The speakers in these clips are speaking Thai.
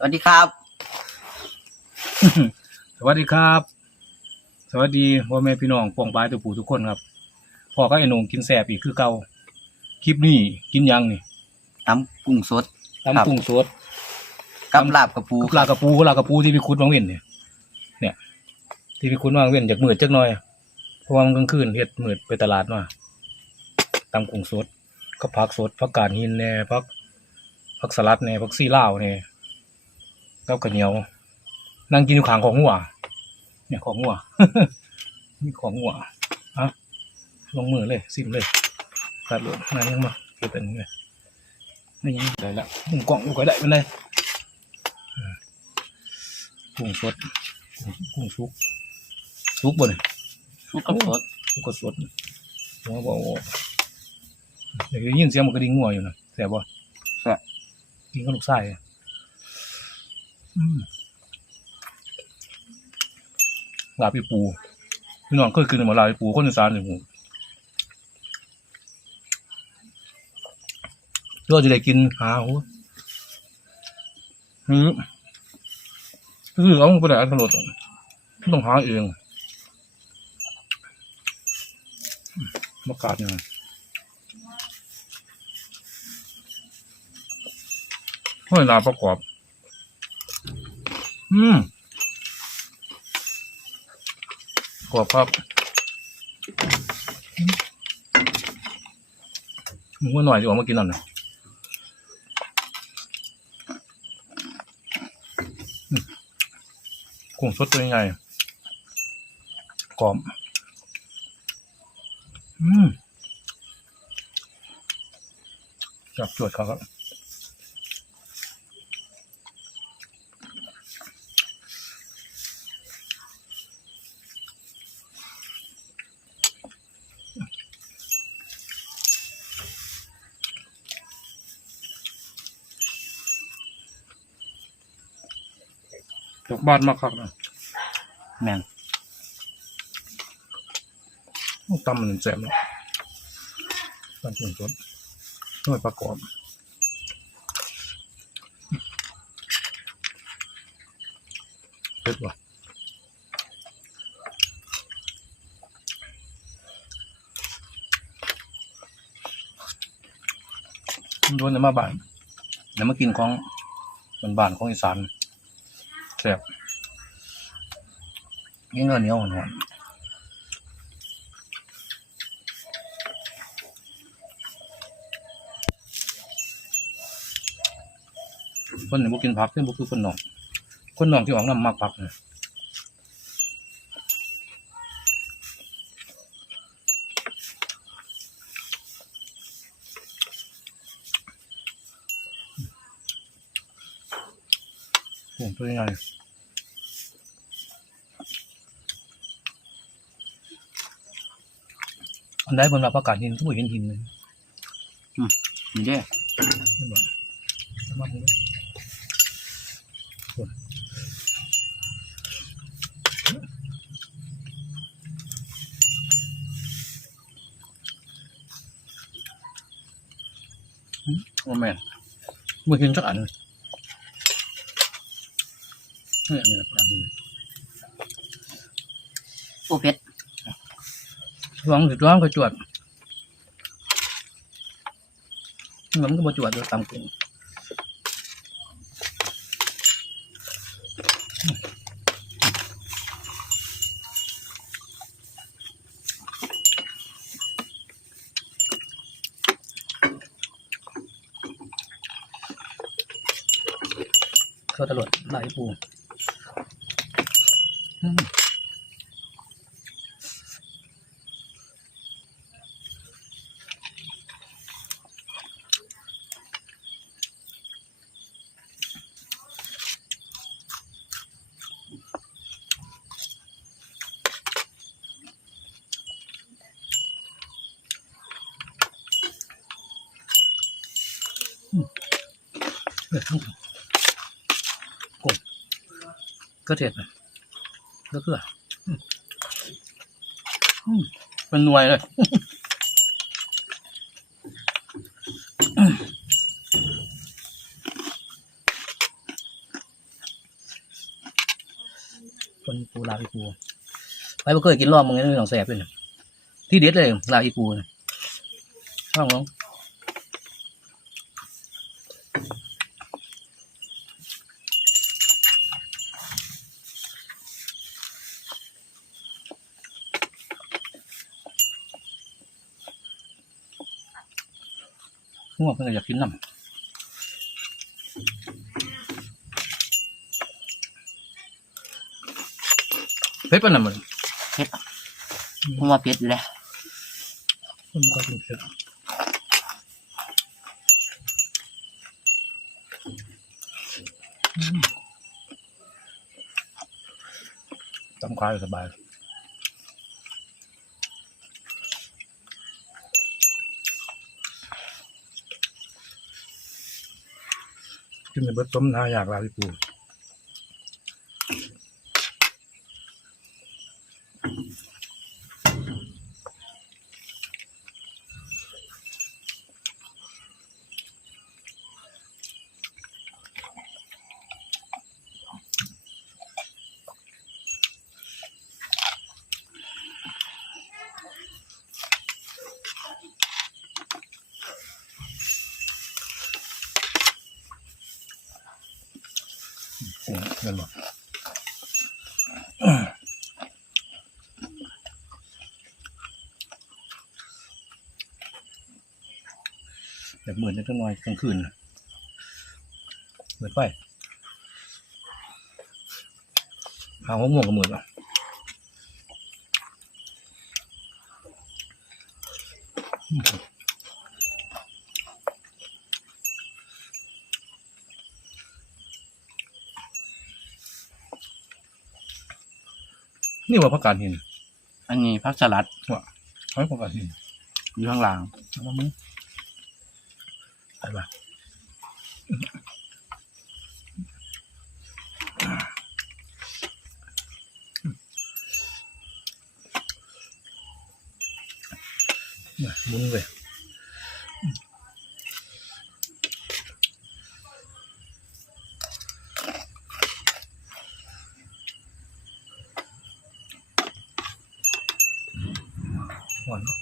สวัสดีครับ สวัสดีครับ สวัสดีพ่อแม่พี่น้องปองปลายตัวปู่ทุกคนครับพ่อก็ไอ้หนงกินแสบอีกคือเก่าคลิปนี้กินยังนี่ตำกุ้งสดครับตำกุ้งสดกับลาบกระปูกับลากระปูกับลากระปูที่พี่คุดวางเว้นเนี่ยเนี่ย ที่พี่คุดวางเว้นจากมืดจักหน่อยเพราะว่ามันกลางคืนเฮ็ดมืดไปตลาดมาตำกุ้งสดก็ผักสดผักกาดหินแหน่ผักผักสลัดแหน่ผักซี่ลาวแหน่ กับข้าวเหนียว นั่งกินอยู่ข้างของหัวเนี่ยของหัวนี่ของหัวอะลงมือเลยซิมเลยตัดเลยนายยังมาเก็บเป็นไงนี่ยังได้ละมุมกล่องก็ได้เป็นไรอืมกุ้งสดกุ้งสุกสุกบ่เนี่ยสุกกับสดสุกก็สดหัวบ่โอ้เดี๋ยวได้ยินเสียงมันกระดิ่งงัวอยู่นะแสบบ่แซ่บกินกับลูกไส้อะอืม ลาบอีปูพี่น้องเคยกินหมาลาบอีปูคนอีสานอยู่หูเราจะได้กินหาหูอืมคือเอาไปได้อันตลอดต้องหาเองมากาดเนี่ยห้อยลาประกอบ อืมกรอบครับมึงว่าหน่อยดีกว่ามากินหน่อยนะกุ้งสดตัวใหญ่กรอบ อืมจับจวดเขาครับ บ้านมากครับนะแม่นตำมันแสบเนาะตำส่วนสดหน่วยประกอบเผ็ดว่ะโดนจะมาบ้านเดี๋ยวมากินของเป็นบ้านของอีสาน แซ่บยิ่งเงินเหนียวหวนคนหนึ่งบุกินผักเพื่อนบ่คือคนหนอง คนหนองที่ออกน้ำมากผักนะ ตัวใหญ่อันใดบนรับประกาศหินทุกเห็นหินเลยนี่เด้ไม่ไหวเอามาดูดิส่วนอืมโอ้แม่นมือกินสักอันเลย เนี่ยเนี่ยประมาณนี้โอ้เผ็ดร้องสิร้องก็จวดมันก็มาจวดอยู่ตามกลุ่มเขาตลอดหลายปู อืมเออทั้ง แล้วก็เป็นหน่วยเลยคนปูลาอีกูไปเมื่อเคยกินรอบมึงนี่ต้องแสบเลยที่เด็ดเลยลาอีกูนะต้องน้อง ง่วงเพิ่นก็อยากกินน้ำเผ็ดปะน่ะมันผมว่าเผ็ดอยู่แล้วมันก็เป็นเผ็ดตำคายสบาย กินในเบิดต้มนาอยากลาพี่ปู อืมเงินหมดแบบเหมือนในตั้งน้อยกลางคืนเหมือนไปหาหัวงม่วงกับเหมือนอะ นี่ว่าพักการหินอันนี้ผักสลัดเฮ้ยพักการหินอยู่ข้างล่างเอามามึงไปป่ะมามุนเลยหวานเนอะ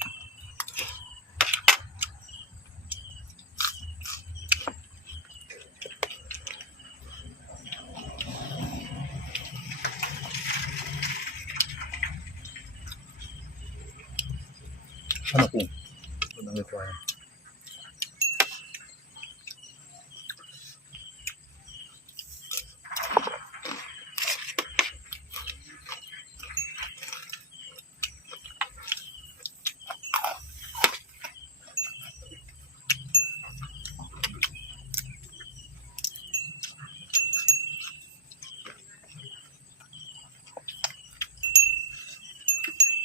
ขนมปุ้งขนมเกลือ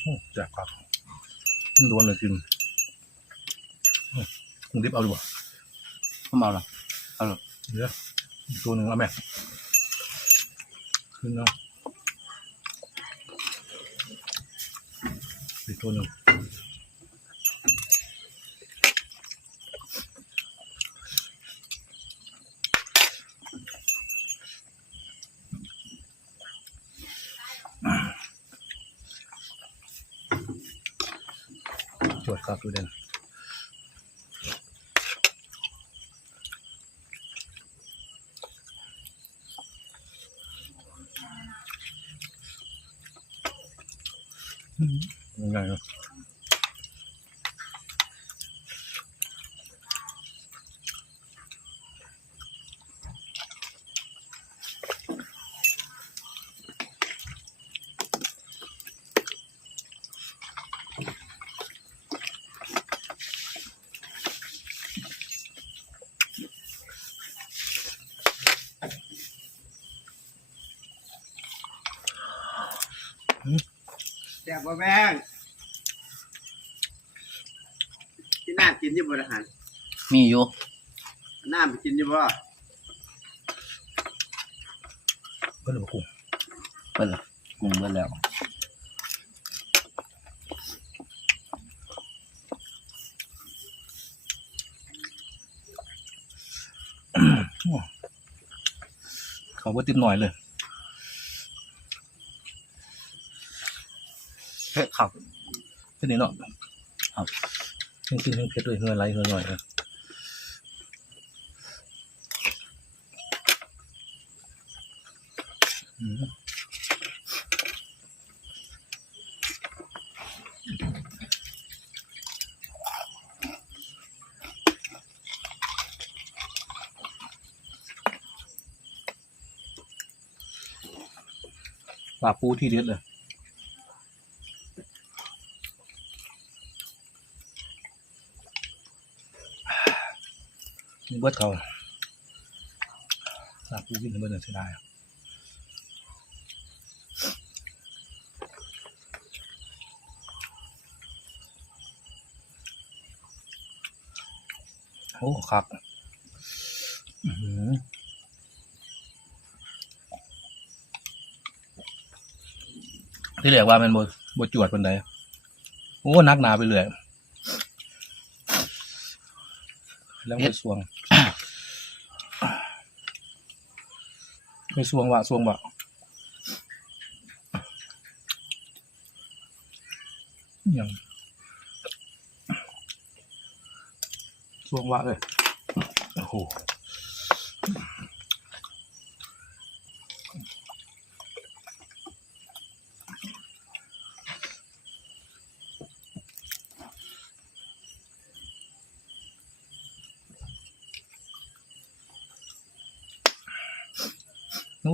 โอ้แจกครับ มันโดนเลยกินโอ้งดิบเอาดีกว่าผมเอาละเดี๋ยวอีกตัวหนึ่งเอาแม่ขึ้นแล้วอีกตัวหนึ่ง ตรว บดูเด่นยังไงเนอะแซ่บบ่แม่งกินน้ำกินอยู่บ่ทหารมีอยู่น้ำไปกินอยู่บ่เพิ่นเอามากุ้งเปิดละกุ้งเบิดแล้วเขาว่าติดหน่อยเลย เผ็ดขับแค่นี้เนาะครับทั้งกินทั้งเผ็ดด้วยเฮือไรเฮือหน่อยนะอืมปลาปูที่เด็ดเลย มีเบิดเขาสาปูกินเบิดเสียดายโอ้ครับอือที่เรียกว่ามันบบบจวดเป็นไดโอ้นักหนาไปเลยแล้วไปสวง คือสวงวะสวงวะยังสวงวะเลย โอ้โหโอ้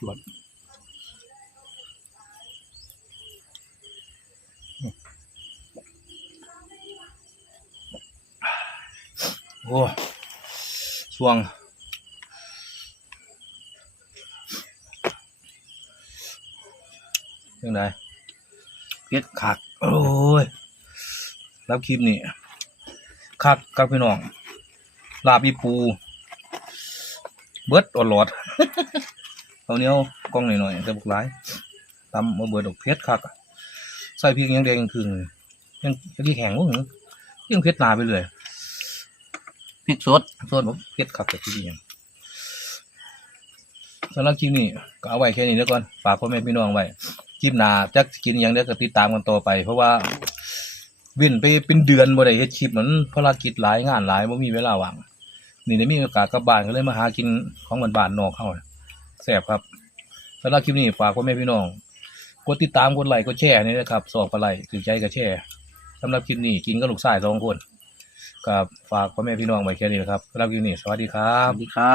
จวดโอ้สวงยังไงเก็ดขัก โอ้ยแล้วคลิปนี้คักกับพี่น้อง ลาบอีปู เบิดอดหลอด เอาเนี้ยกล้องหน่อยๆแต่บุกร้ายตำมาเบิดดอกเพชรคักะใส่พริกยังแดงยังครึ่งเลยยังยังที่แข็งวะหึยังเพชรลาไปเลยพริกสดส่วนผมเพชรขับแต่ที่นี่สำหรับคลิปนี้ก็เอาไว้แค่นี้แล้วก่อนฝากพ่อแม่พี่น้องไว้คลิปหน้าจะกินยังเดียวก็ติดตามกันต่อไป เพราะว่าเว้นไปเป็นเดือนบ่ได้เฮ็ดคลิปนั้นภารกิจหลายงานหลายบ่มีเวลาว่างนี่ได้มีโอกาสกลับบ้านก็เลยมาหากินของบ้านๆนอกเฮา แสบครับสำหรับคลิปนี้ฝากพ่อแม่พี่น้องกดติดตามกดไลค์กดแชร์นี่นะครับสอบปลาไหลคือใจก็แชร์สำหรับคลิปนี้กินก็ลูกชายสองคนกับฝากพ่อแม่พี่น้องไว้แค่นี้นะครับสำหรับคลิปนี้สวัสดีครัสวัสดีครับ